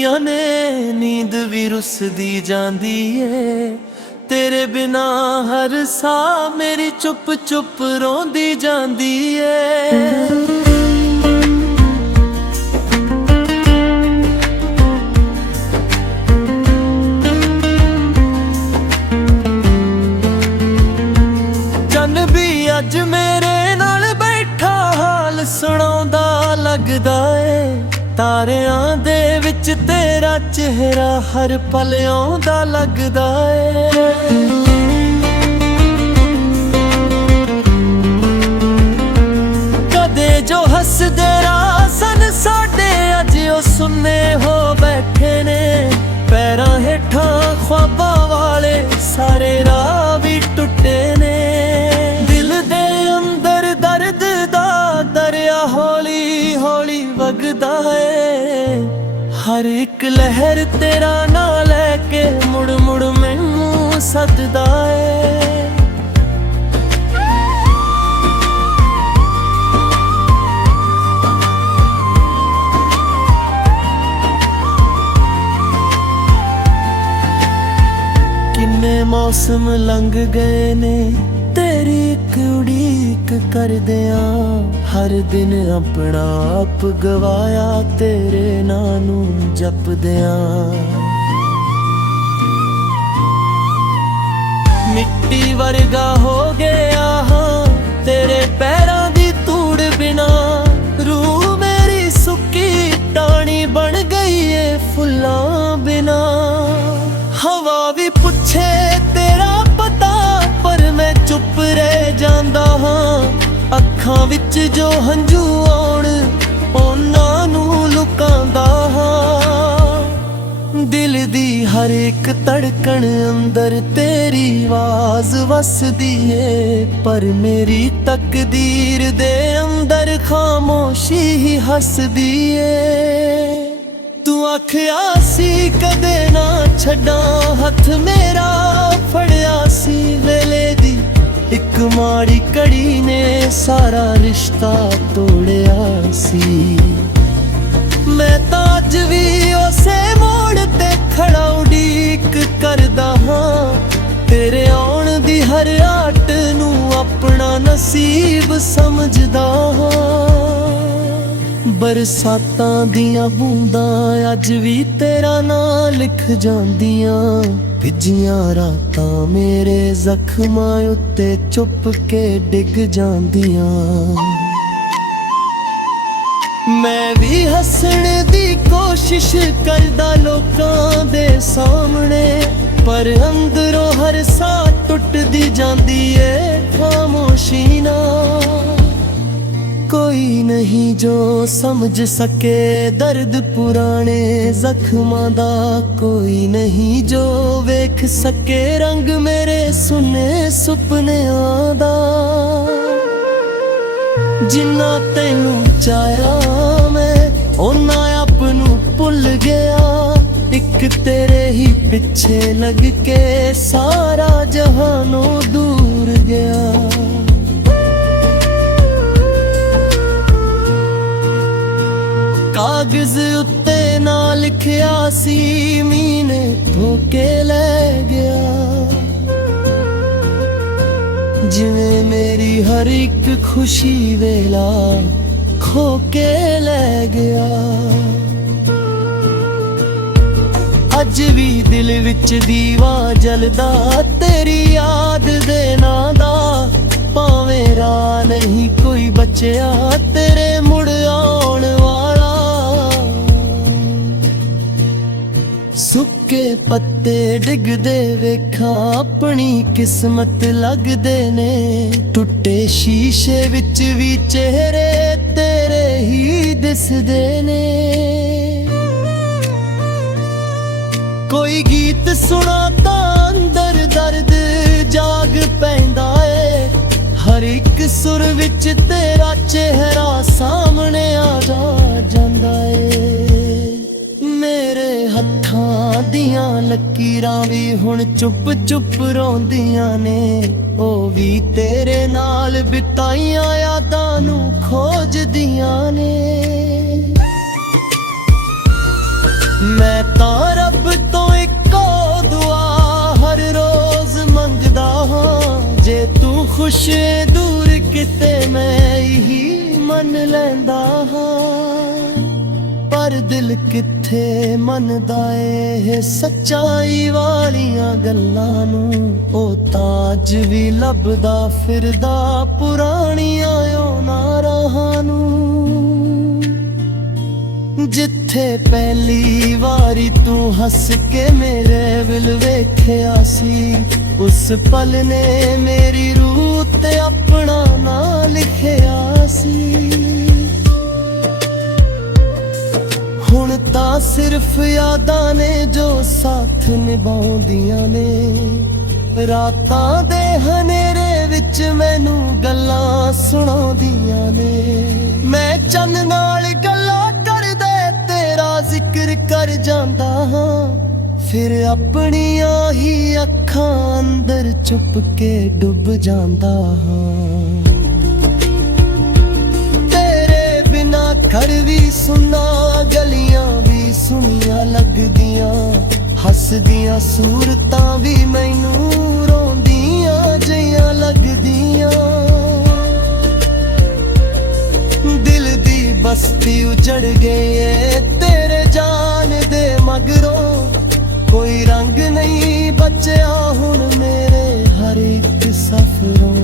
रोंदियां ने नींद भी रुसदी जांदी है। तेरे बिना हर सा मेरी चुप चुप रोंदी जांदी है। अज मेरे नाल बैठा हाल सुनाउंदा लगदा है। तारियां दे विच तेरा चेहरा हर पल आउंदा लगदा है। कदे जो हसदे राह सन साडे अज ओ सुन्ने हो बैठे ने। पैरां हेठां ख्वाबां वाले सारे राह भी टुटे ने। हौली हौली वगदा है। हर एक लहर तेरा ना लैके मुड़ मुड़ मैनू सददा है। किन्ने मौसम लंघ गए ने तेरी एक उड़ीक करदियां। हर दिन अपना आप गवाया तेरे नानू जपदियां। मिट्टी वर्गा हो गया हाँ तेरे पैरां दी तूड़ बिना। रूह मेरी सुक्की टाणी बन गई है फुल्लां बिना। हवा भी पुछे तेरा पता पर मैं चुप रह जांदा हाँ। अखां विच जो हंझू आउण उन्हां नूं लुकांदा हाँ। दिल दी हर एक धड़कन अंदर तेरी आवाज़ वसदी है। पर मेरी तकदीर दे अंदर खामोशी ही हसदी है। तू आखिया सी कदे ना छड्डां हथ मेरा फड़िया सी वेले दी। एक माड़ी कड़ी ने सारा रिश्ता तोड़िया सी। मैं तां अज भी उसे मोड़ ते खड़ा उड़ीक करदा हाँ। तेरे आउण दी हर आट नूं अपना नसीब समझदा हाँ। बरसातां दियां बूंदां अज भी तेरा नां लिख जांदियां। भिजियां रातां मेरे जख्मां उत्ते चुप के डिग जांदियां। मैं भी हसण दी कोशिश करदा लोकां दे सामने। पर अंदरों हर सा टुटदी जांदी है खामोशी नाल। कोई नहीं जो समझ सके दर्द पुराने जख्मां दा। कोई नहीं जो वेख सके रंग मेरे सुने सुपनियां दा। जिन्ना तैनू चाया मैं उन्ना अपनू भुल गया। एक तेरे ही पिछे लग के सारा जहानों दूर गया। कागज उत्ते ना लिखिया सी मीने धोके ले गया। जिवें मेरी हर एक खुशी वेला खो के ले गया। अज भी दिल विच दीवा जलदा तेरी याद दे नां दा। भावें राह नहीं कोई बचया तेरे मुड़ आउण वाला। सुक्के पत्ते डिगदे वेखां अपनी किस्मत लगदे ने। टुटे शीशे विच भी चेहरे तेरे ही दिसदे ने। कोई गीत सुना तां अंदर दर्द जाग पैंदा है। हर एक सुर विच तेरा चेहरा सामने आ जांदा है। मेरे हत्थां दियां लकीरां भी हुण चुप चुप रोंदियां ने। ओ भी तेरे नाल बिताईयां यादां नूं खोजदियां ने। मैं तां रब तो इको दुआ हर रोज मंगदा हां, जे तू खुश दूर किते मैं ही मन लैंदा हां। पर दिल किथे मनदा ए सच्चाई वालियां गल्लां नूं, ओ ताज भी लभदा फिरदा पुराणियां ਉਹਨਾਂ ਰਾਹਾਂ ਨੂੰ। जिथे पहली वारी तू हस के मेरे विल वेख्या सी, उस पल ने मेरी रूह ते अपना ना लिखया सी। हुण तां सिर्फ यादां ने जो साथ निभाउंदियां ने, रातां दे हनेरे विच मैनू गल्लां सुणाउंदियां ने। मैं चंद नाल गल्लां जिक्र कर जांदा हां, फिर अपनियां ही अखां अंदर चुप के डुब जांदा हां। तेरे बिना घर भी सुना गलियां भी सुनियां लगदियां, हसदियां सूरतां भी मैनू रोंदियां जियां लगदियां। दिल दी बस्ती उजड़ गई तेरे जान दे मगरों, कोई रंग नहीं बचया हुण मेरे हर एक सफरों।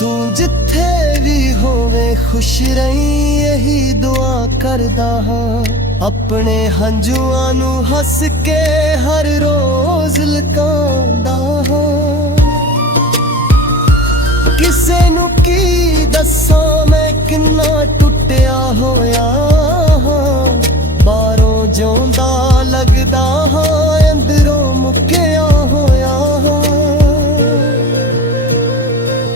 तू जिथे भी होवे खुश रही यही दुआ करदा हां, अपने हंजुआं नू हस के हर रोज लकांदा हां। किसे नू की दसां मैं किन्ना टुटिया होया हां, बाहरों जिउंदा लगदा हां अंदरों मुक्किया होया हां।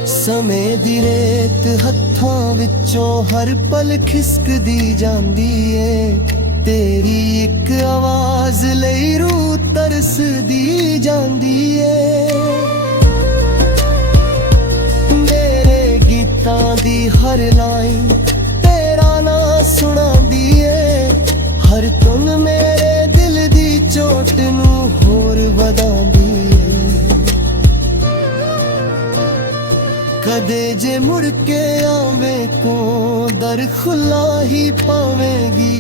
समय दी रेत हत्थां विचों हर पल खिसकदी जांदी ए, तेरी एक आवाज लई रूह तरसदी जांदी ए। दी हर लाइन तेरा ना सुनांदी ए, हर तुन मेरे दिल दी चोट नू होर वधांदी ए। कदे जे मुड़ के आवे को दर खुला ही पावेगी।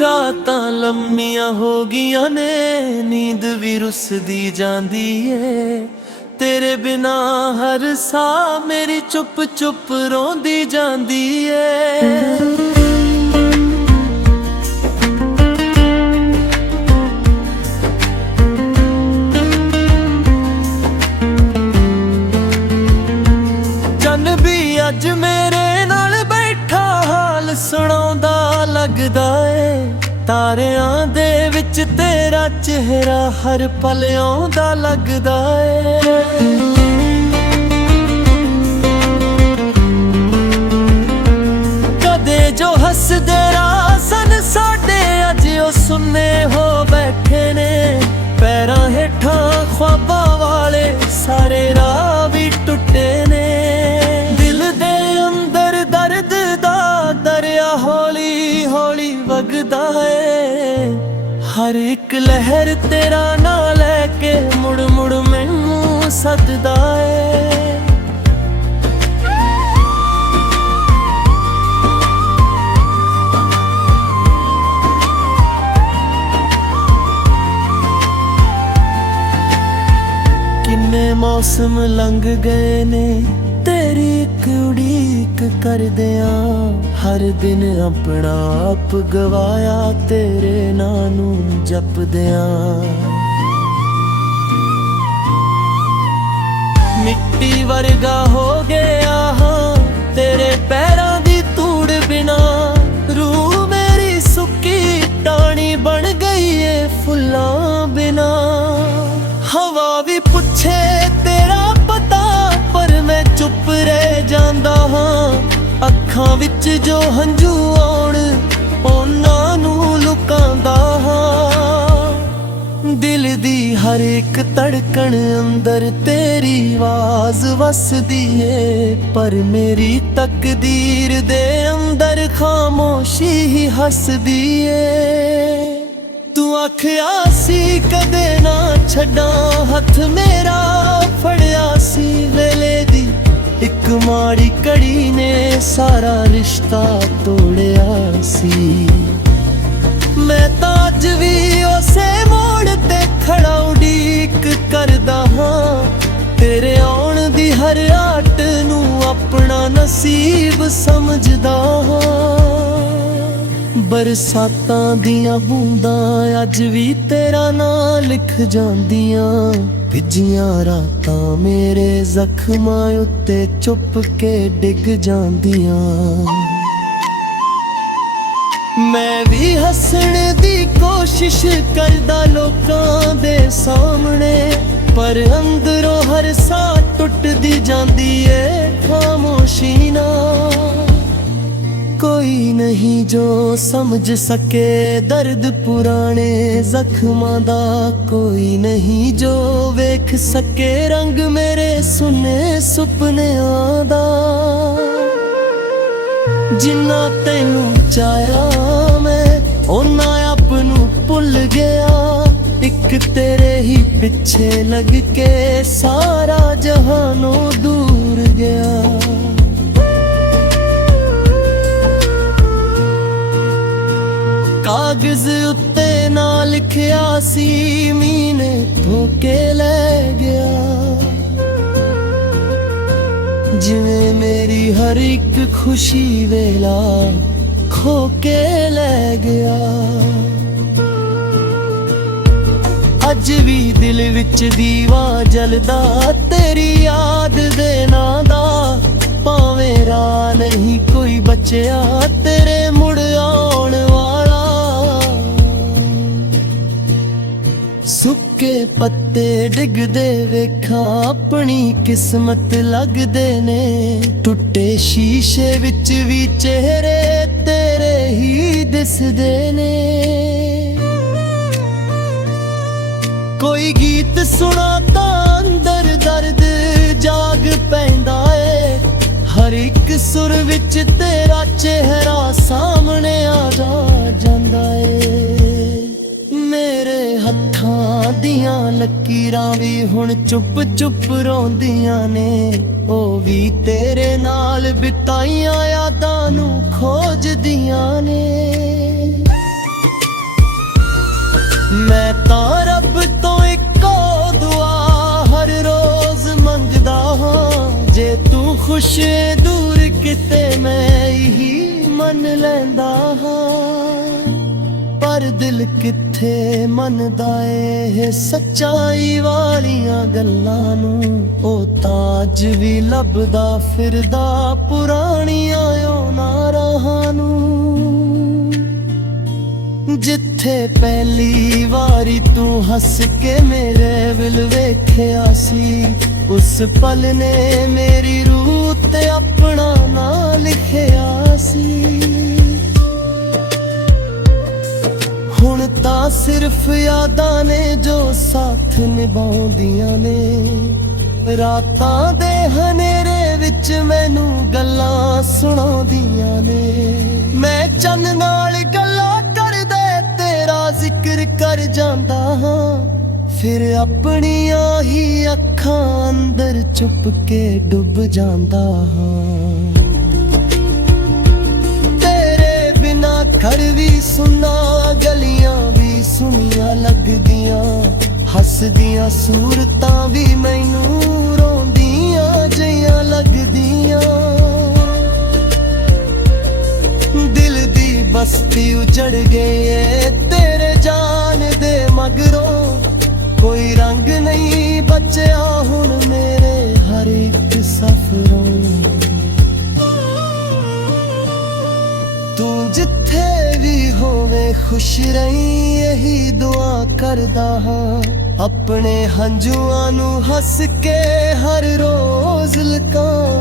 रातां लम्मियां हो गियां ने नींद भी रुसदी जांदी है, तेरे बिना हर सा मेरी चुप चुप रोंदी जांदी है। चन भी अज मेरे नाल बैठा हाल सुणाउंदा लगदा है, तारियां दे विच तेरा चेहरा हर पल आउंदा लगदा है। कदे जो हसदे राह सन साडे अज ओ सुन्ने हो बैठे ने, पैरां हेठां ख्वाबां वाले सारे राह भी टुटे ने। दिल दे अंदर दर्द दा दरिया हौली हौली वगदा है, हर एक लहर तेरा ना लैके मुड़ मुड़ मैनू सददा है। किन्ने मौसम लंघ गए ने तेरी एक उड़ीक करदियां, हर दिन अपना आप गवाया तेरे नां नू जपदियां। मिट्टी वर्गा हो गया हाँ तेरे पैरां दी तूड़ बिना, रूह मेरी सुक्की टाणी बन गई है फुल्लां बिना। हवा भी पुछे तेरा पता पर मैं चुप रह जांदा हाँ, अखां विच जो हंझू आउण उन्हां नू ਲੁਕਾਉਂਦਾ ਹਾਂ। ਦਿਲ ਦੀ ਹਰ ਇੱਕ ਧੜਕਣ ਅੰਦਰ ਤੇਰੀ ਆਵਾਜ਼ ਵਸਦੀ ਏ, ਪਰ ਮੇਰੀ ਤਕਦੀਰ ਦੇ ਅੰਦਰ ਖਾਮੋਸ਼ੀ ਹੀ ਹੱਸਦੀ ਏ। ਤੂੰ ਆਖਿਆ ਸੀ ਕਦੇ ਨਾ ਛੱਡਾਂ ਹੱਥ ਮੇਰਾ, ਫੜਿਆ ਸੀ ਵੇਲੇ ਦੀ ਇੱਕ ਮਾੜੀ ਘੜੀ ਨੇ ਸਾਰਾ ਰਿਸ਼ਤਾ ਤੋੜਿਆ ਸੀ। ਮੈਂ ਤਾਂ ਅੱਜ ਵੀ ਉਸੇ ਮੋੜ ਤੇ ਖੜਾ ਉਡੀਕ ਕਰਦਾ ਹਾਂ, ਤੇਰੇ ਆਉਣ ਦੀ ਹਰ ਆਟ ਨੂੰ ਆਪਣਾ ਨਸੀਬ ਸਮਝਦਾ ਹਾਂ। ਬਰਸਾਤਾਂ ਦੀਆਂ ਬੂੰਦਾਂ ਅੱਜ ਵੀ ਤੇਰਾ ਨਾਂ ਲਿਖ ਜਾਂਦੀਆਂ, ਭਿੱਜੀਆਂ ਰਾਤਾਂ ਮੇਰੇ ਜ਼ਖਮਾਂ ਉੱਤੇ ਚੁੱਪ ਕੇ ਡਿੱਗ ਜਾਂਦੀਆਂ। ਮੈਂ ਵੀ ਹੱਸਣ ਦੀ ਕੋਸ਼ਿਸ਼ ਕਰਦਾ ਲੋਕਾਂ ਦੇ ਸਾਹਮਣੇ, ਪਰ ਅੰਦਰੋਂ ਹਰ ਸਾਹ ਟੁੱਟਦੀ ਜਾਂਦੀ ਏ ਖਾਮੋਸ਼ੀ ਨਾਲ। ਕੋਈ ਨਹੀਂ ਜੋ ਸਮਝ ਸਕੇ ਦਰਦ ਪੁਰਾਣੇ ਜ਼ਖਮਾਂ ਦਾ, ਕੋਈ ਨਹੀਂ ਜੋ ਵੇਖ ਸਕੇ ਰੰਗ ਮੇਰੇ ਸੁਨੇ ਸੁਪਨਿਆਂ ਦਾ। ਜਿੰਨਾ ਤੈਨੂੰ ਚਾਹਿਆ ਮੈਂ ਓਨਾ ਆਪ ਨੂੰ ਭੁੱਲ ਗਿਆ, ਇੱਕ ਤੇਰੇ ਹੀ ਪਿੱਛੇ ਲੱਗ ਕੇ ਸਾਰਾ ਜਹਾਨੋਂ ਦੂਰ ਗਿਆ। ਕਾਗਜ਼ ਉੱਤੇ ਨਾ ਲਿਖਿਆ ਸੀ ਮੀਂਹ ਨੇ ਧੋ ਕੇ ਲੈ ਗਿਆ, ਜਿਵੇਂ ਮੇਰੀ ਹਰ ਇੱਕ ਖੁਸ਼ੀ ਵੇਲਾ ਖੋ ਕੇ ਲੈ ਗਿਆ। ਅੱਜ ਵੀ ਦਿਲ ਵਿੱਚ ਦੀਵਾ ਜਲਦਾ ਤੇਰੀ ਯਾਦ ਦੇ ਨਾਂ ਦਾ, ਭਾਵੇਂ ਰਾਹ ਨਹੀਂ ਕੋਈ ਬਚਿਆ ਤੇਰੇ ਮੁੜ ਆਉਣ ਵਾਲਾ। ਸੁੱਕੇ ਪੱਤੇ ਡਿੱਗਦੇ ਵੇਖਾਂ ਆਪਣੀ ਕਿਸਮਤ ਲੱਗਦੇ ਨੇ, ਟੁੱਟੇ ਸ਼ੀਸ਼ੇ ਵਿੱਚ ਵੀ ਚਿਹਰੇ ਤੇਰੇ ਹੀ ਦਿਸਦੇ ਨੇ। ਕੋਈ ਗੀਤ ਸੁਣਾ ਤਾਂ ਅੰਦਰ ਦਰਦ ਜਾਗ ਪੈਂਦਾ ਏ, ਹਰ ਇੱਕ ਸੁਰ ਵਿੱਚ ਤੇਰਾ ਚਿਹਰਾ ਸਾਹਮਣੇ ਆ ਜਾਂਦਾ ਏ। ਮੇਰੇ ਹੱਥਾਂ ਦੀਆਂ ਲਕੀਰਾਂ ਵੀ ਹੁਣ ਚੁੱਪ ਚੁੱਪ ਰੋਂਦੀਆਂ ਨੇ, ਉਹ ਵੀ ਤੇਰੇ ਨਾਲ ਬਿਤਾਈਆਂ ਯਾਦਾਂ ਨੂੰ ਖੋਜਦੀਆਂ ਨੇ। ਮੈਂ ਤਾਂ ਰੱਬ ਤੋਂ ਇੱਕੋ ਦੁਆ ਹਰ ਰੋਜ਼ ਮੰਗਦਾ ਹਾਂ, ਜੇ ਤੂੰ ਖੁਸ਼ ਏ ਦੂਰ ਕਿਤੇ ਮੈਂ ਹੀ ਮੰਨ ਲੈਂਦਾ ਹਾਂ। ਪਰ ਦਿਲ ਕਿੱਥੇ ਮੰਨਦਾ ਏ ਸੱਚਾਈ ਵਾਲੀਆਂ ਗੱਲਾਂ ਨੂੰ, ਉਹ ਤਾਂ ਅੱਜ ਵੀ ਲੱਭਦਾ ਫਿਰਦਾ ਪੁਰਾਣੀਆਂ ਉਹਨਾਂ ਰਾਹਾਂ ਨੂੰ। ਜਿੱਥੇ ਪਹਿਲੀ ਵਾਰੀ ਤੂੰ ਹੱਸ ਕੇ ਮੇਰੇ ਵੱਲ ਵੇਖਿਆ ਸੀ, ਉਸ ਪਲ ਨੇ ਮੇਰੀ ਰੂਹ ਤੇ ਆਪਣਾ ਨਾਂ ਲਿਖਿਆ ਸੀ। ਹੁਣ ਤਾਂ ਸਿਰਫ ਯਾਦਾਂ ਨੇ ਜੋ ਸਾਥ ਨਿਭਾਉਂਦੀਆਂ ਨੇ, ਰਾਤਾਂ ਦੇ ਹਨੇਰੇ ਵਿੱਚ ਮੈਨੂੰ ਗੱਲਾਂ ਸੁਣਾਉਂਦੀਆਂ ਨੇ। ਮੈਂ ਚੰਨ ਨਾਲ ਗੱਲਾਂ ਕਰਦੇ ਤੇਰਾ ਜ਼ਿਕਰ ਕਰ ਜਾਂਦਾ ਹਾਂ, ਫਿਰ ਆਪਣੀਆਂ ਹੀ ਅੱਖਾਂ ਅੰਦਰ ਚੁੱਪ ਕੇ ਡੁੱਬ ਜਾਂਦਾ ਹਾਂ। ਤੇਰੇ ਬਿਨਾ ਘਰ ਵੀ ਸੁਣਾ ਗਲੀਆਂ ਵੀ ਸੁਣੀਆਂ ਲੱਗਦੀਆਂ, ਹੱਸਦੀਆਂ ਸੂਰਤਾਂ ਵੀ ਮੈਨੂੰ ਰੋਂਦੀਆਂ ਜਿਹੀਆਂ ਲੱਗਦੀਆਂ। ਦਿਲ ਦੀ ਬਸਤੀ ਉਜੜ ਗਈ ਏ ਤੇਰੇ ਜਾਨ ਦੇ ਮਗਰੋਂ, ਕੋਈ ਰੰਗ ਨਹੀਂ ਬਚਿਆ ਹੁਣ ਮੇਰੇ ਹਰ ਇੱਕ ਸਫ਼ਰੋਂ। ਤੂੰ ਜਿੱਥੇ ਵੀ ਹੋਵੇਂ ਖੁਸ਼ ਰਹੀਂ ਇਹੀ ਦੁਆ ਕਰਦਾ ਹਾਂ, ਆਪਣੇ ਹੰਝੂਆਂ ਨੂੰ ਹੱਸ ਕੇ ਹਰ ਰੋਜ਼ ਲੁਕਾਉਂਦਾ